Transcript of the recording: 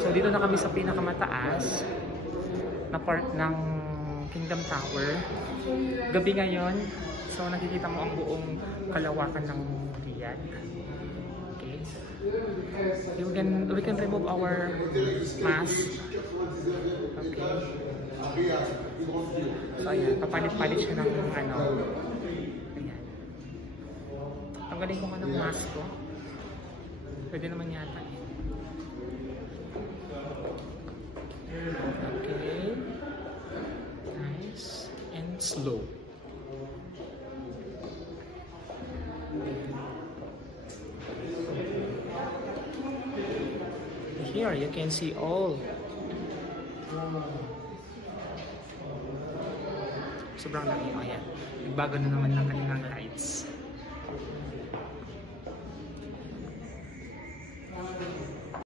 So dito na kami sa pinakamataas na part ng Kingdom Tower. Gabi ngayon, so nakikita mo ang buong kalawakan ng Riyadh. Okay. We can remove our mask. Okay. So ayan, papalit-palit siya ng ano. Ayan. Tanggalin ko nga ng mask ko. Pwede naman yata. Okay. Nice and slow. Here you can see all. Sobrang laki. Ayan. Nagbago na naman ng kanilang lights.